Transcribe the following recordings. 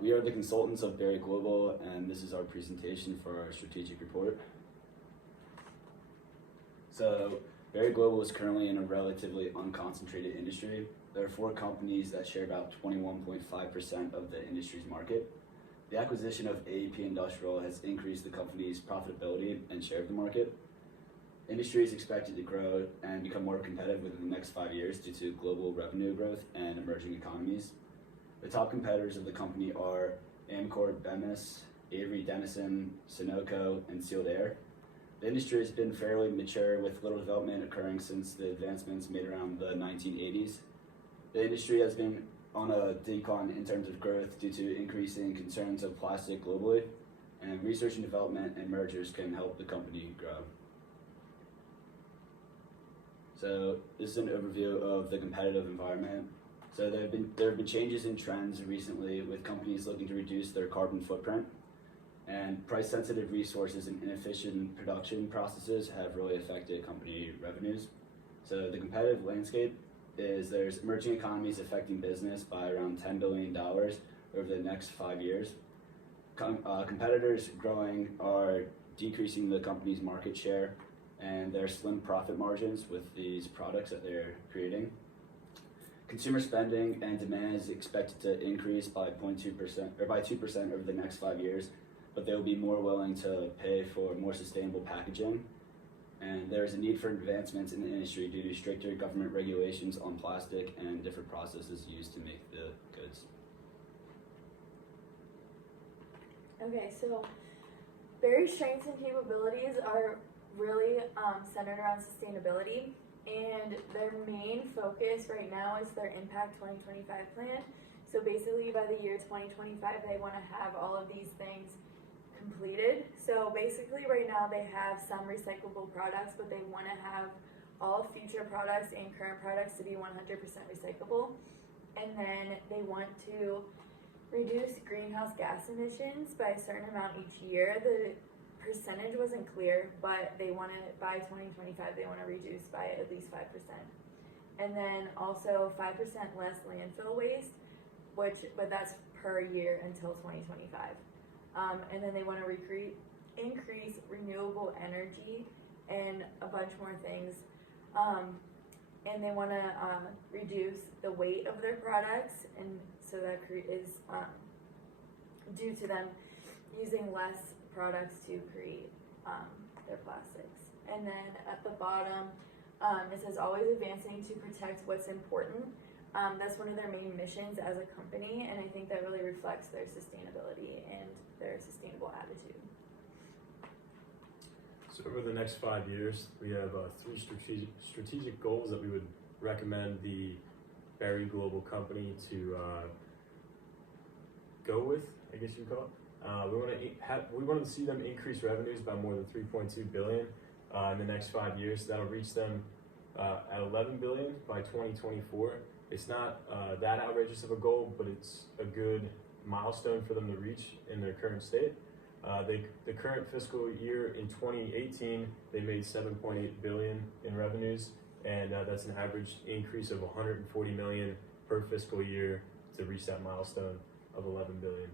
We are the consultants of Berry Global, and this is our presentation for our strategic report. So, Berry Global is currently in a relatively unconcentrated industry. There are 4 companies that share about 21.5% of the industry's market. The acquisition of AEP Industrial has increased the company's profitability and share of the market. Industry is expected to grow and become more competitive within the next 5 years due to global revenue growth and emerging economies. The top competitors of the company are Amcor, Bemis, Avery Dennison, Sunoco, and Sealed Air. The industry has been fairly mature with little development occurring since the advancements made around the 1980s. The industry has been on a decline in terms of growth due to increasing concerns of plastic globally, and research and development and mergers can help the company grow. So this is an overview of the competitive environment. So there have been changes in trends recently with companies looking to reduce their carbon footprint, and price-sensitive resources and inefficient production processes have really affected company revenues. So the competitive landscape is there's emerging economies affecting business by around $10 billion over the next 5 years. Competitors growing are decreasing the company's market share and their slim profit margins with these products that they're creating. Consumer spending and demand is expected to increase by 0.2% or by 2% over the next 5 years, but they will be more willing to pay for more sustainable packaging. And there is a need for advancements in the industry due to stricter government regulations on plastic and different processes used to make the goods. Okay, so Berry's strengths and capabilities are really centered around sustainability. And their main focus right now is their Impact 2025 plan. So basically by the year 2025, they want to have all of these things completed. So basically right now they have some recyclable products, but they want to have all future products and current products to be 100% recyclable. And then they want to reduce greenhouse gas emissions by a certain amount each year. The percentage wasn't clear, but they want to, by 2025, they want to reduce by at least 5%. And then also 5% less landfill waste, but that's per year until 2025. And then they want to increase renewable energy and a bunch more things. And they want to reduce the weight of their products, and so that is due to them using less products to create their plastics. And then at the bottom, it says always advancing to protect what's important. That's one of their main missions as a company, and I think that really reflects their sustainability and their sustainable attitude. So over the next 5 years, we have 3 strategic goals that we would recommend the Berry Global company to go with, I guess you call it. We want to see them increase revenues by more than $3.2 billion in the next 5 years. That'll reach them at $11 billion by 2024. It's not that outrageous of a goal, but it's a good milestone for them to reach in their current state. The current fiscal year in 2018, they made $7.8 billion in revenues, and that's an average increase of $140 million per fiscal year to reach that milestone of $11 billion.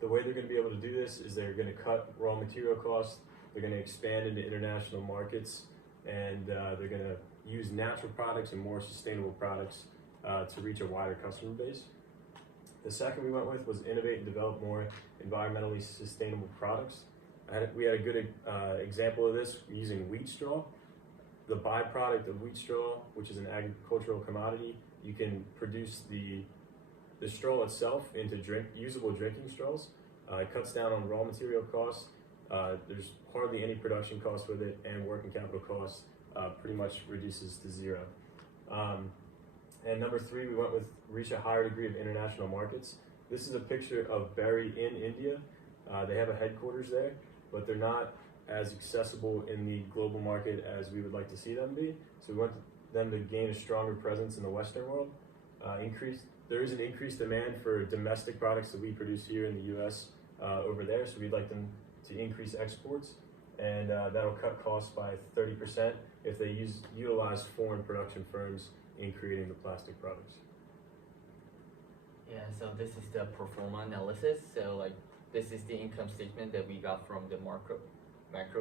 The way they're going to be able to do this is they're going to cut raw material costs, they're going to expand into international markets, and they're going to use natural products and more sustainable products to reach a wider customer base. The second we went with was innovate and develop more environmentally sustainable products. We had a good example of this using wheat straw. The byproduct of wheat straw, which is an agricultural commodity, you can produce the straw itself into usable drinking straws. It cuts down on raw material costs. There's hardly any production costs with it, and working capital costs pretty much reduces to zero. And number 3, we went with reach a higher degree of international markets. This is a picture of Berry in India. They have a headquarters there, but they're not as accessible in the global market as we would like to see them be. So we want them to gain a stronger presence in the Western world. There is an increased demand for domestic products that we produce here in the U.S. Over there, so we'd like them to increase exports, and that'll cut costs by 30% if they utilize foreign production firms in creating the plastic products. Yeah, so this is the pro forma analysis. So like this is the income statement that we got from the macro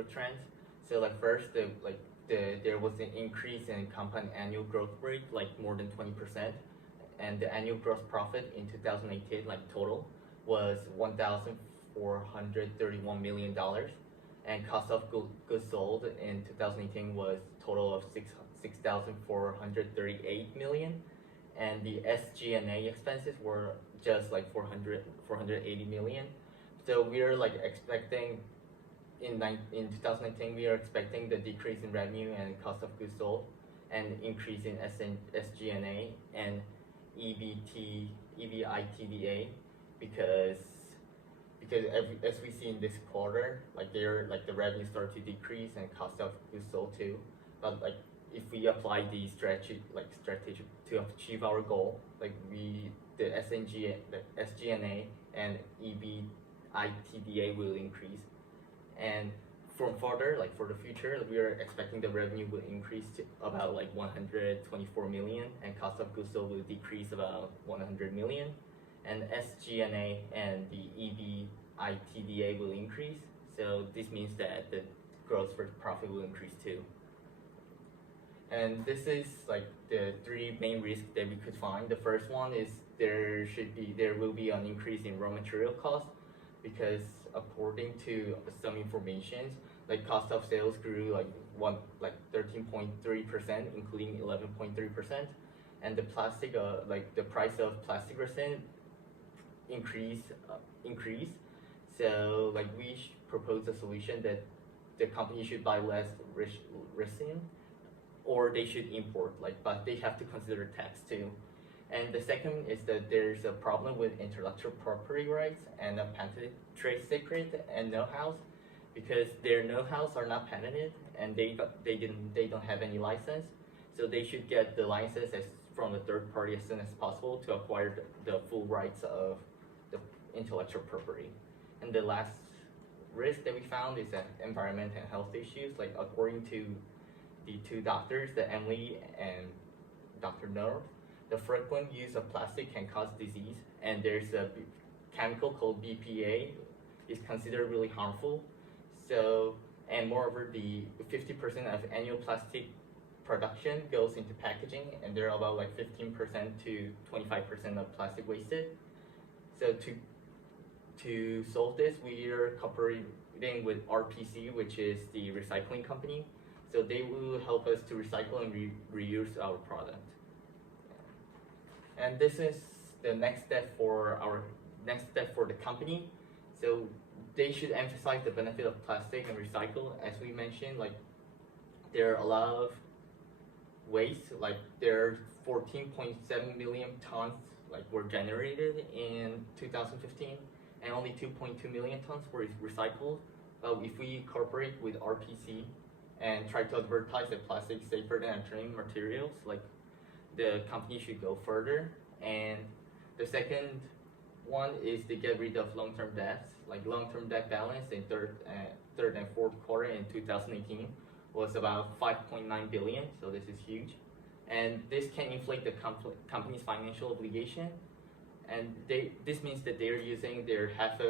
trends. So like first there was an increase in compound annual growth rate like more than 20%, and the annual gross profit in 2018 like total was $1,431 million, and cost of goods sold in 2018 was total of 6,438 million, and the SG&A expenses were just like 480 million. So we are like expecting in 2019 we are expecting the decrease in revenue and cost of goods sold, and increase in SG&A and EBITDA because as we see in this quarter, like the revenue start to decrease and cost of goods sold too. But like if we apply the strategy to achieve our goal, like the SG&A and EBITDA will increase, and from further like for the future we are expecting the revenue will increase to about like 124 million, and cost of goods sold will decrease about 100 million, and SG&A and the EBITDA will increase. So this means that the gross profit will increase too. And this is like the three main risks that we could find. The first one is there will be an increase in raw material costs, because according to some information, like cost of sales grew like 13.3%, including 11.3%, and the plastic like the price of plastic resin increase. So like we propose a solution that the company should buy less resin, or they should import, but they have to consider tax too. And the second is that there's a problem with intellectual property rights and a patented trade secret and know-hows, because their know-hows are not patented and they don't have any license. So they should get the license from a third party as soon as possible to acquire the full rights of the intellectual property. And the last risk that we found is that environment and health issues. Like according to the two doctors, Emily and Dr. Noor, the frequent use of plastic can cause disease, and there's a chemical called BPA is considered really harmful. So, and moreover, the 50% of annual plastic production goes into packaging, and there are about like 15% to 25% of plastic wasted. So to solve this, we are cooperating with RPC, which is the recycling company. So they will help us to recycle and reuse our product. And this is the next step for the company. So they should emphasize the benefit of plastic and recycle. As we mentioned, like there are a lot of waste. Like there are 14.7 million tons were generated in 2015, and only 2.2 million tons were recycled. If we cooperate with RPC and try to advertise that plastic is safer than alternative materials, like the company should go further. And the second one is to get rid of long-term debts. Like long-term debt balance in third and fourth quarter in 2018 was about 5.9 billion. So this is huge, and this can inflate the company's financial obligation. And this means that they're using their half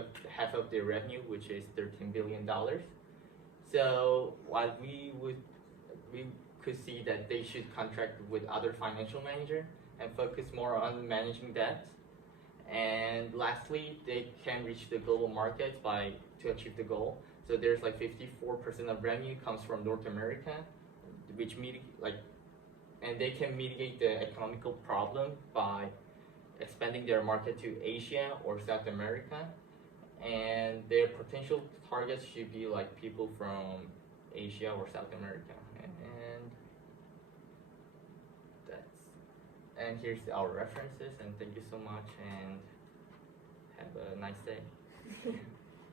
of their revenue, which is $13 billion. So while we could see that they should contract with other financial manager and focus more on managing debt. And lastly, they can reach the global markets to achieve the goal. So there's like 54% of revenue comes from North America, which and they can mitigate the economical problem by expanding their market to Asia or South America. And their potential targets should be like people from Asia or South America. And here's our references, and thank you so much, and have a nice day.